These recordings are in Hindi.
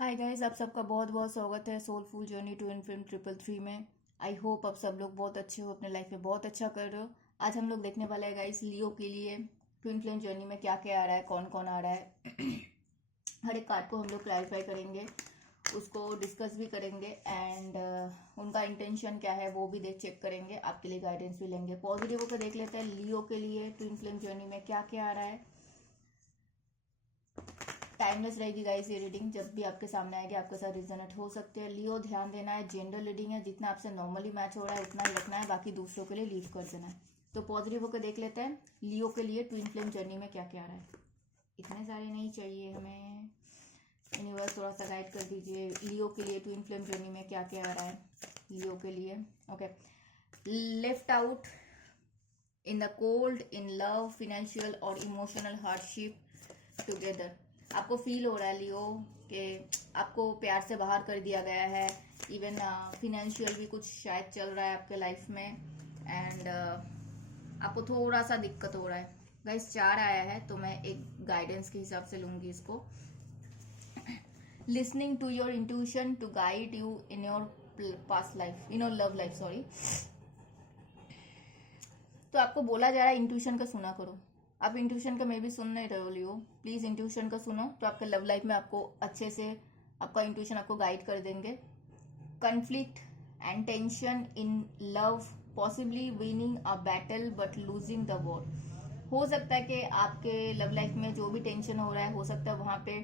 हाय गाइस, आप सबका बहुत बहुत स्वागत है soulful journey to in film 333 में। आई होप आप सब लोग बहुत अच्छे हो, अपने लाइफ में बहुत अच्छा कर रहे हो। आज हम लोग देखने वाले हैं गाइस लियो के लिए ट्विन फ्लेम जर्नी में क्या क्या आ रहा है, कौन कौन आ रहा है। हर एक कार्ड को हम लोग क्लैरिफाई करेंगे, उसको डिस्कस भी करेंगे एंड उनका इंटेंशन क्या है वो भी देख चेक करेंगे, आपके लिए गाइडेंस भी लेंगे। पॉजिटिव होकर देख लेते हैं लियो के लिए ट्विन फ्लेम जर्नी में क्या क्या आ रहा है। टाइमलेस रहेगी गाइस ये रीडिंग, जब भी आपके सामने आएगी आपके साथ रिजनेट हो सकते हैं। लियो ध्यान देना है, जेंडर रीडिंग है, जितना आपसे नॉर्मली मैच हो रहा है उतना ही रखना है, बाकी दूसरों के लिए लीव कर देना है। तो पॉजिटिव होकर देख लेते हैं लियो के लिए ट्विन फ्लेम जर्नी में क्या क्या आ रहा है। इतने सारे नहीं चाहिए हमें, यूनिवर्स थोड़ा सा गाइड कर दीजिए। लियो के लिए ट्विन फ्लेम जर्नी में क्या क्या आ रहा है लियो के लिए। Okay, left out in the cold, in love, financial और इमोशनल हार्डशिप टुगेदर। आपको फील हो रहा है लियो कि आपको प्यार से बाहर कर दिया गया है। इवन फिनेंशियल भी कुछ शायद चल रहा है आपके लाइफ में एंड आपको थोड़ा सा दिक्कत हो रहा है। गाइस 4 आया है तो मैं एक गाइडेंस के हिसाब से लूंगी इसको। Listening to your intuition to guide you in your past life, in your love life, sorry. तो आपको बोला जा रहा है इंट्यूशन का सुना करो। आप इंट्यूशन का मे भी सुन नहीं रहे हो लियो, प्लीज इंट्यूशन का सुनो तो आपके लव लाइफ में आपको अच्छे से आपका इंट्यूशन आपको गाइड कर देंगे। Conflict and tension in love, possibly winning a battle but losing the war. हो सकता है कि आपके लव लाइफ में जो भी टेंशन हो रहा है, हो सकता है वहां पे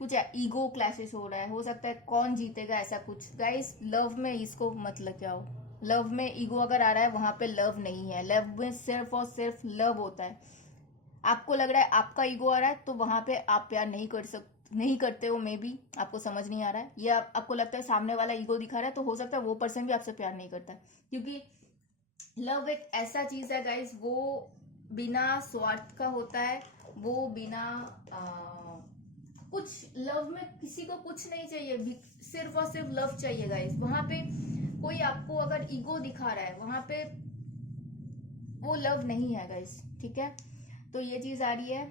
कुछ ईगो क्लैशेस हो रहा है, हो सकता है कौन जीतेगा ऐसा कुछ। गाइस लव में इसको मत लेके आओ। लव में ईगो अगर आ रहा है वहां पे लव नहीं है, लव में सिर्फ और सिर्फ लव होता है। आपको लग रहा है आपका ईगो आ रहा है तो वहां पे आप प्यार नहीं करते हो, मे बी आपको समझ नहीं आ रहा है, या आपको लगता है सामने वाला ईगो दिखा रहा है तो हो सकता है वो पर्सन भी आपसे प्यार नहीं करता है। क्योंकि लव एक ऐसा चीज है गाइस, वो बिना स्वार्थ का होता है, वो बिना कुछ, लव में किसी को कुछ नहीं चाहिए, सिर्फ और सिर्फ लव चाहिए गाइस। वहां पे कोई आपको अगर ईगो दिखा रहा है वहां पे वो लव नहीं है गाइस, ठीक है। तो ये चीज आ रही है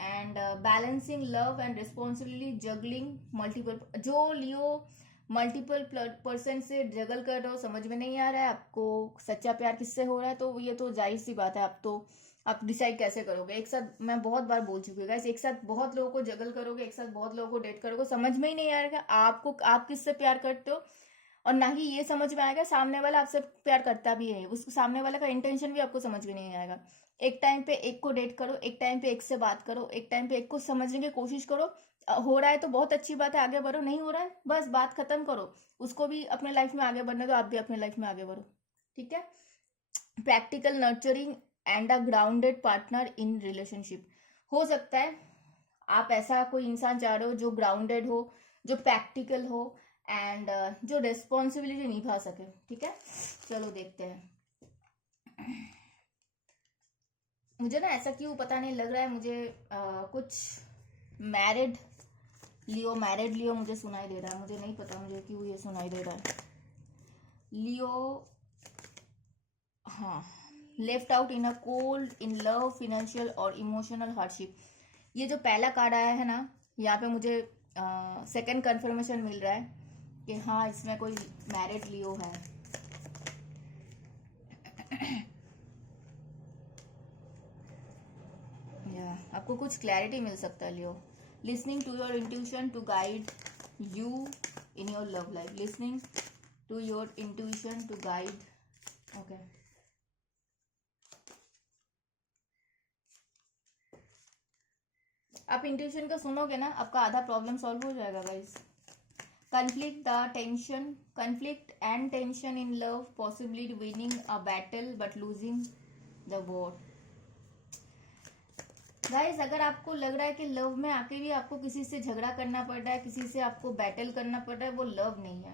and balancing love and responsibility, juggling multiple. जो लियो मल्टीपल पर्सन से जगल कर रहे हो, समझ में नहीं आ रहा है आपको सच्चा प्यार किससे हो रहा है, तो ये तो जाहिर सी बात है। आप डिसाइड कैसे करोगे एक साथ। मैं बहुत बार बोल चुकी हूँ गाइस, एक साथ बहुत लोगों को जगल करोगे, एक साथ बहुत लोगों को डेट करोगे, समझ में ही नहीं आएगा आपको आप किससे प्यार करते हो। और ना ही ये समझ में आएगा सामने वाला आपसे प्यार करता भी है, उसको सामने वाले का इंटेंशन भी आपको समझ में नहीं आएगा। एक टाइम पे एक को डेट करो, एक टाइम पे एक से बात करो, एक टाइम पे एक को समझने की कोशिश करो। हो रहा है तो बहुत अच्छी बात है, आगे बढ़ो, नहीं हो रहा है बस बात खत्म करो। उसको भी अपने लाइफ में आगे बढ़ने दो, आप भी अपने लाइफ में आगे बढ़ो, ठीक है। Practical nurturing and a grounded partner in relationship. हो सकता है आप ऐसा कोई इंसान चाह रहे हो जो ग्राउंडेड हो, जो प्रैक्टिकल हो एंड जो रेस्पॉन्सिबिलिटी निभा सके, ठीक है। चलो देखते हैं। मुझे ना ऐसा क्यों पता नहीं लग रहा है, मुझे कुछ मैरिड मैरिड लियो मुझे सुनाई दे रहा है, मुझे नहीं पता मुझे क्यों ये सुनाई दे रहा है लियो। हाँ, left out in a cold, in love, financial और इमोशनल हार्डशिप। ये जो पहला कार्ड आया है ना, यहाँ पे मुझे सेकंड कंफर्मेशन मिल रहा है कि हाँ इसमें कोई मैरिड लियो है। या आपको कुछ क्लैरिटी मिल सकता है Leo. Listening to your intuition to guide you in your love life, listening to your intuition to guide. Okay, आप इंट्यूशन का सुनोगे ना, आपका आधा प्रॉब्लम सॉल्व हो जाएगा guys. conflict and tension in love, possibly winning a battle but losing the war। Guys अगर आपको लग रहा है कि लव में आके भी आपको किसी से झगड़ा करना पड़ रहा है, किसी से आपको बैटल करना पड़ रहा है, वो लव नहीं है।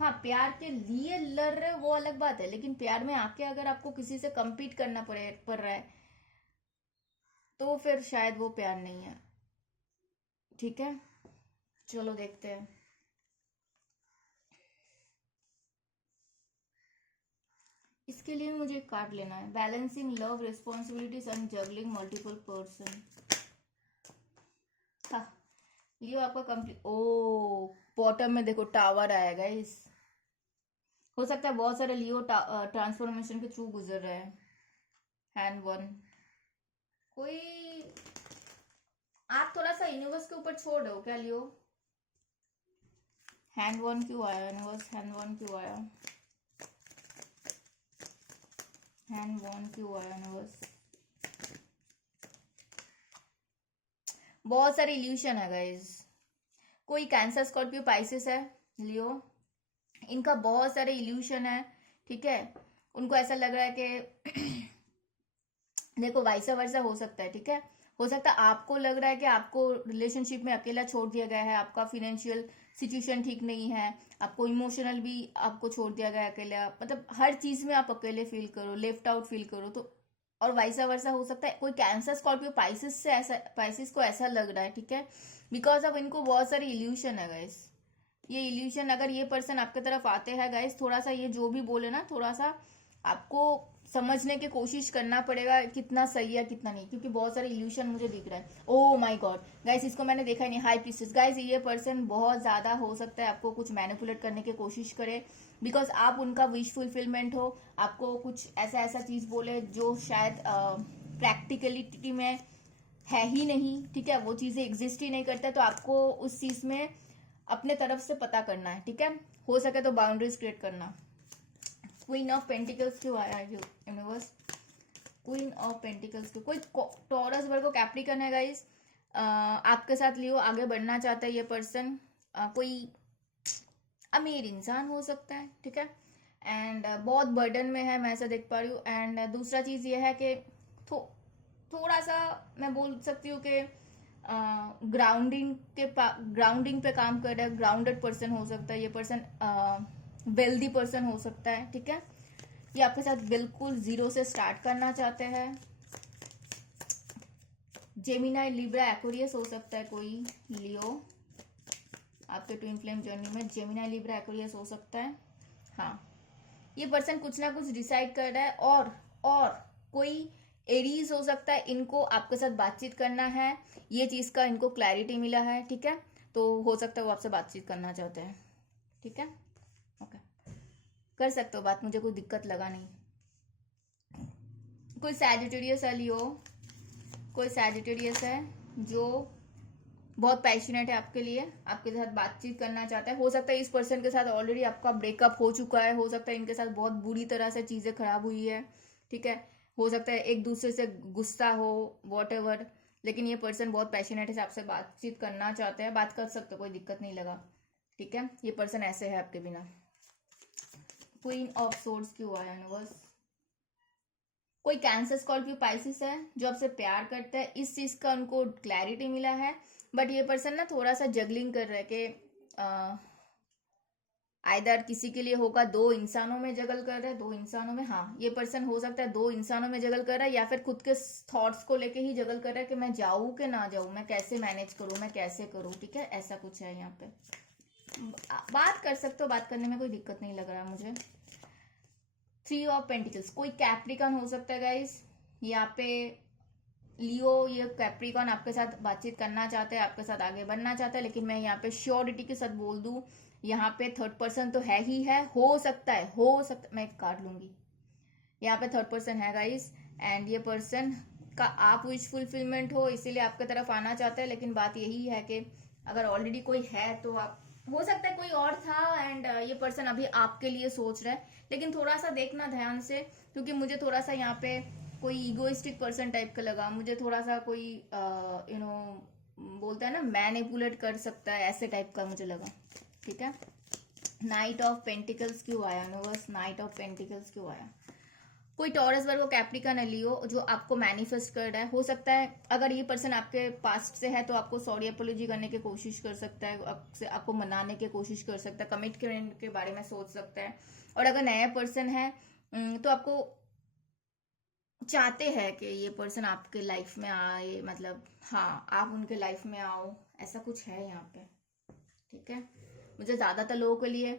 हाँ, प्यार के लिए लड़ रहे हो वो अलग बात है, लेकिन प्यार में आके अगर आपको किसी से कम्पीट करना पड़ रहा है तो फिर शायद वो प्यार नहीं है, ठीक है। चलो देखते हैं। इसके लिए मुझे एक कार्ड लेना है, balancing love, responsibilities and juggling multiple person. हाँ, लियो आपका कंप्लीट, ओ बॉटम में देखो टावर आया गाइस। हो सकता है बहुत सारे लियो ट्रांसफॉर्मेशन के थ्रू गुजर रहे हैं। हैंड वन, कोई आप थोड़ा सा यूनिवर्स के ऊपर छोड़ दो क्या लियो। हैंड वन क्यों आया यूनिवर्स, हैंड वन क्यों आया, हैंड वन क्यों आया यूनिवर्स। बहुत सारे इल्यूशन है गाइस। कोई कैंसर स्कॉर्पियो पाइसिस है लियो, इनका बहुत सारे इल्यूशन है, ठीक है। उनको ऐसा लग रहा है कि देखो वाइसा वर्सा हो सकता है, ठीक है। हो सकता है आपको लग रहा है कि आपको रिलेशनशिप में अकेला छोड़ दिया गया है, आपका फाइनेंशियल सिचुएशन ठीक नहीं है, आपको इमोशनल भी आपको छोड़ दिया गया है अकेला, मतलब हर चीज में आप अकेले फील करो, लेफ्ट आउट फील करो तो। और वाइसा वर्सा हो सकता है कोई कैंसर स्कॉर्पियो पाइसिस से ऐसा, पाइसिस को ऐसा लग रहा है, ठीक है। बिकॉज ऑफ इनको बहुत सारी इल्यूशन है गाइस। ये इल्यूशन अगर ये पर्सन आपके तरफ आते हैं गाइस, थोड़ा सा ये जो भी बोले ना, थोड़ा सा आपको समझने की कोशिश करना पड़ेगा कितना सही है कितना नहीं, क्योंकि बहुत सारे इल्यूशन मुझे दिख रहा है। ओ माय गॉड गाइस, इसको मैंने देखा ही नहीं। हाई प्रीस्टेस गाइस, ये पर्सन बहुत ज्यादा हो सकता है आपको कुछ मैनिपुलेट करने की कोशिश करे, बिकॉज आप उनका विश फुलफिलमेंट हो। आपको कुछ ऐसा ऐसा चीज बोले जो शायद प्रैक्टिकलिटी में है ही नहीं, ठीक है, वो चीजें एग्जिस्ट ही नहीं करते, तो आपको उस चीज में अपने तरफ से पता करना है, ठीक है। हो सके तो बाउंड्रीज क्रिएट करना। क्वीन ऑफ पेंटिकल्स क्यों आया है यूनिवर्स, क्वीन ऑफ पेंटिकल्स क्यों। कोई टॉरस वर्गो कैप्रिकन है गाइस, आपके साथ लियो आगे बढ़ना चाहता है ये पर्सन। कोई अमीर इंसान हो सकता है, ठीक है। एंड बहुत बर्डन में है, मैं ऐसा देख पा रही हूँ। एंड दूसरा चीज ये है कि थोड़ा सा मैं बोल सकती हूँ कि ग्राउंडिंग पे काम कर रहा है, ग्राउंडेड पर्सन हो सकता है ये पर्सन, वेल्दी पर्सन हो सकता है, ठीक है। ये आपके साथ बिल्कुल जीरो से स्टार्ट करना चाहते हैं। जेमिनाई लिब्रा एक्वेरियस हो सकता है कोई लियो, आपके ट्विन फ्लेम जर्नी में जेमिनाई लिब्रा एक्वेरियस हो सकता है। हाँ, ये पर्सन कुछ ना कुछ डिसाइड कर रहा है। और कोई एरीज हो सकता है, इनको आपके साथ बातचीत करना है, ये चीज का इनको क्लैरिटी मिला है, ठीक है। तो हो सकता है वो आपसे बातचीत करना चाहते हैं, ठीक है। ओके, कर सकते हो बात, मुझे कोई दिक्कत लगा नहीं। कोई सैजिटेरियस है लियो, कोई सैजिटेरियस है जो बहुत पैशनेट है आपके लिए, आपके साथ बातचीत करना चाहता है। हो सकता है इस पर्सन के साथ ऑलरेडी आपका ब्रेकअप हो चुका है, हो सकता है इनके साथ बहुत बुरी तरह से चीजें खराब हुई है, ठीक है। हो सकता है एक दूसरे से गुस्सा हो, वॉट एवर, लेकिन ये पर्सन बहुत पैशनेट है, आपसे बातचीत करना चाहते हैं। बात कर सकते हो, कोई दिक्कत नहीं लगा, ठीक है। ये पर्सन ऐसे है आपके बिना। क्वीन ऑफ सोर्ड्स क्यों आया यूनिवर्स। कोई कैंसर स्कॉर्पियो पाइसिस है जो आपसे प्यार करता है, इस चीज का उनको क्लैरिटी मिला है। बट ये पर्सन ना थोड़ा सा जगलिंग कर रहा है कि आइदर किसी के लिए होगा, दो इंसानों में जगल कर रहा है, दो इंसानों में, हाँ ये पर्सन हो सकता है दो इंसानों में जगल कर रहा है, या फिर खुद के थॉट्स को लेके ही जगल कर रहा है कि मैं जाऊं कि ना जाऊं, मैं कैसे मैनेज करूं, मैं कैसे करूं, ठीक है। ऐसा कुछ है यहाँ पे। बात कर सकते हो, बात करने में कोई दिक्कत नहीं लग रहा मुझे। 3 ऑफ पेंटिकल्स, कोई कैप्रिकॉन हो सकता है गाइस यहाँ पे। लियो, ये कैप्रिकॉन आपके साथ बातचीत करना चाहते हैं, आपके साथ आगे बढ़ना चाहता है, लेकिन मैं यहाँ पे श्योरिटी के साथ बोल दूं, यहाँ पे थर्ड पर्सन तो है ही है, हो सकता मैं काट लूंगी, यहाँ पे थर्ड पर्सन है गाइस। एंड ये पर्सन का आप विश फुलफिलमेंट हो, इसीलिए आपके तरफ आना चाहते हैं। लेकिन बात यही है कि अगर ऑलरेडी कोई है तो आप, हो सकता है कोई और था, एंड ये पर्सन अभी आपके लिए सोच रहा है। लेकिन थोड़ा सा देखना ध्यान से, क्योंकि मुझे थोड़ा सा यहाँ पे कोई इगोइस्टिक पर्सन टाइप का लगा मुझे, थोड़ा सा कोई बोलता है ना मैनिपुलेट कर सकता है, ऐसे टाइप का मुझे लगा, ठीक है। नाइट ऑफ पेंटिकल्स क्यों आया यूनिवर्स, नाइट ऑफ पेंटिकल्स क्यों आया। कोई टॉरस वर्गो कैप्रिकॉन है लियो जो आपको मैनिफेस्ट कर रहा है। हो सकता है अगर ये पर्सन आपके पास्ट से है तो आपको सॉरी अपोलॉजी करने की कोशिश कर सकता है, आपको मनाने की कोशिश कर सकता है, कमिटमेंट के बारे में सोच सकता है। और अगर नया पर्सन है तो आपको चाहते हैं कि ये पर्सन आपके लाइफ में आए, मतलब हाँ आप उनके लाइफ में आओ, ऐसा कुछ है यहाँ पे, ठीक है। मुझे ज्यादातर लोगों के लिए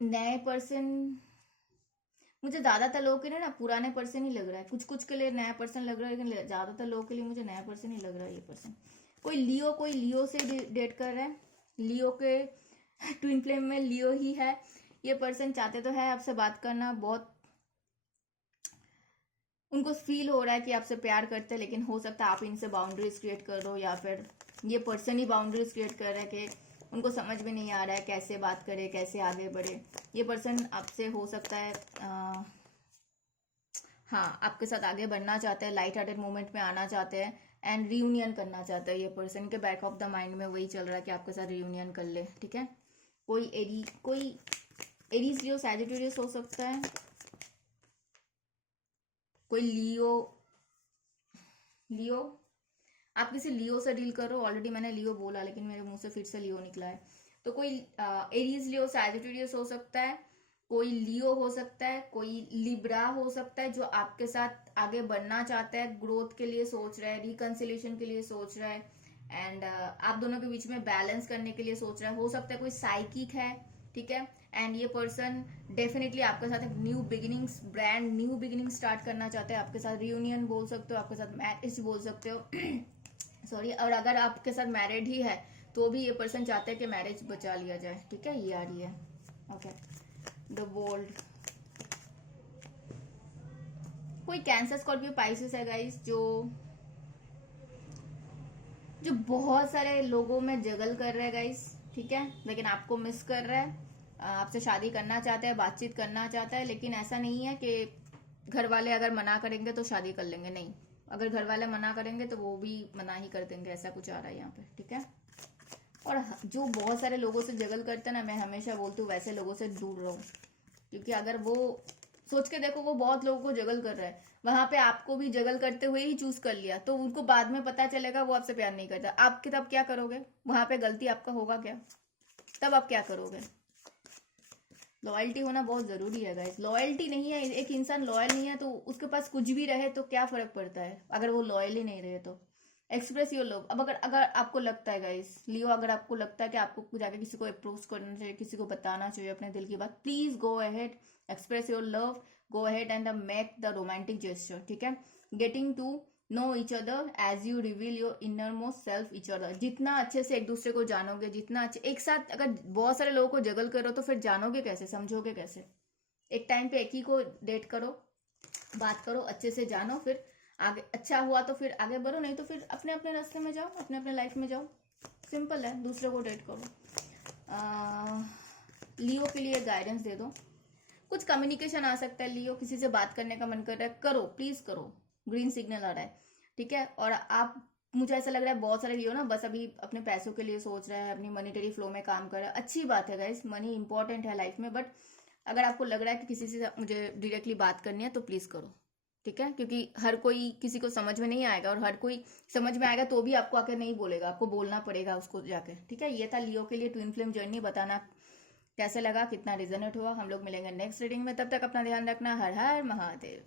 नए पर्सन, मुझे ज्यादातर लोगों के लिए ना पुराने पर्सन ही लग रहा है, कुछ कुछ के लिए नया पर्सन लग रहा है, लेकिन ज्यादातर लोगों के लिए मुझे नया पर्सन ही लग रहा है ये पर्सन। कोई लियो से डेट कर रहा है, लियो के ट्विन फ्लेम में लियो ही है। ये पर्सन चाहते तो है आपसे बात करना, बहुत उनको फील हो रहा है कि आपसे प्यार करते हैं, लेकिन हो सकता है आप इनसे बाउंड्रीज क्रिएट कर दो, या फिर ये पर्सन ही बाउंड्रीज क्रिएट कर रहा है कि उनको समझ में नहीं आ रहा है कैसे बात करे, कैसे आगे बढ़े। ये पर्सन आपसे हो सकता है हाँ आपके साथ आगे बढ़ना चाहते हैं, लाइट हार्टेड मोमेंट में आना चाहते हैं, एंड रियूनियन करना चाहता है। ये पर्सन के बैक ऑफ द माइंड में वही चल रहा है कि आपके साथ रियूनियन कर ले, ठीक है। कोई एरीज लियो सैजिटेरियस हो सकता है, कोई लियो आप किसी लियो से डील करो। ऑलरेडी मैंने लियो बोला, लेकिन मेरे मुंह से फिर से लियो निकला है। तो कोई एरीज लियो सैजिटेरियस हो सकता है, कोई लियो हो सकता है, कोई लिब्रा हो सकता है, जो आपके साथ आगे बढ़ना चाहता है, ग्रोथ के लिए सोच रहा है, रिकंसिलेशन के लिए सोच रहा है, एंड आप दोनों के बीच में बैलेंस करने के लिए सोच रहा है। हो सकता है कोई साइकिक है, ठीक है। एंड ये पर्सन डेफिनेटली आपके साथ एक new beginnings, brand new beginning start करना चाहते हैं। आपके साथ रियूनियन बोल सकते हो, आपके साथ मैरिज बोल सकते हो सॉरी। और अगर आपके साथ मैरिड ही है तो भी ये पर्सन चाहते हैं कि मैरिज बचा लिया जाए, ठीक है। ये आ रही है, ओके। द वर्ल्ड, कोई कैंसर स्कॉर्पियो पाइसेस है गाइस, जो बहुत सारे लोगों में जगल कर रहा है गाइस, ठीक है, लेकिन आपको मिस कर रहा है, आपसे शादी करना चाहता है, बातचीत करना चाहता है, लेकिन ऐसा नहीं है कि घर वाले अगर मना करेंगे तो शादी कर लेंगे, नहीं। अगर घर वाले मना करेंगे तो वो भी मना ही कर देंगे, ऐसा कुछ आ रहा है यहाँ पे, ठीक है। और जो बहुत सारे लोगों से जगल करते हैं ना, मैं हमेशा बोलती हूँ वैसे लोगों से दूर रहो, क्योंकि अगर वो सोच के देखो वो बहुत लोगों को जगल कर रहा है, वहां पे आपको भी जगल करते हुए ही चूज कर लिया, तो उनको बाद में पता चलेगा वो आपसे प्यार नहीं करता, आपके तब क्या करोगे? वहां पे गलती आपका होगा क्या? तब आप क्या करोगे? लॉयल्टी होना बहुत जरूरी है गाइस। लॉयल्टी नहीं है, एक इंसान लॉयल नहीं है तो उसके पास कुछ भी रहे तो क्या फर्क पड़ता है, अगर वो लॉयल ही नहीं रहे तो। Express your love. अब अगर अगर आपको लगता है गाइस लियो, अगर आपको लगता है कि आपको जाके किसी को अप्रोच करना चाहिए, किसी को बताना चाहिए अपने दिल की बात, please go ahead, express your love, go ahead and make the romantic gesture, ठीक है। Getting to know each other as you reveal your innermost self each other. जितना अच्छे से एक दूसरे को जानोगे, जितना अच्छे एक साथ, अगर बहुत सारे लोगों को जगल करो तो फिर जानोगे कैसे, समझोगे कैसे? एक टाइम पे एक ही को डेट करो, बात करो, अच्छे से जानो, फिर आगे अच्छा हुआ तो फिर आगे बढ़ो, नहीं तो फिर अपने अपने रास्ते में जाओ, अपने अपने लाइफ में जाओ। सिंपल है, दूसरे को डेट करो। लियो के लिए गाइडेंस दे दो। कुछ कम्युनिकेशन आ सकता है, लियो किसी से बात करने का मन कर रहा है, करो, प्लीज करो, ग्रीन सिग्नल आ रहा है, ठीक है। और आप, मुझे ऐसा लग रहा है बहुत सारे लियो ना बस अभी अपने पैसों के लिए सोच रहा है, अपनी मॉनेटरी फ्लो में काम कर रहा है। अच्छी बात है गाइस, मनी इंपॉर्टेंट है लाइफ में, बट अगर आपको लग रहा है कि किसी से मुझे डायरेक्टली बात करनी है तो प्लीज करो, ठीक है। क्योंकि हर कोई किसी को समझ में नहीं आएगा, और हर कोई समझ में आएगा तो भी आपको आकर नहीं बोलेगा, आपको बोलना पड़ेगा उसको जाके, ठीक है। ये था लियो के लिए ट्विन फ्लेम जर्नी। बताना कैसे लगा, कितना रिजनेट हुआ। हम लोग मिलेंगे नेक्स्ट रीडिंग में, तब तक अपना ध्यान रखना। हर हर महादेव।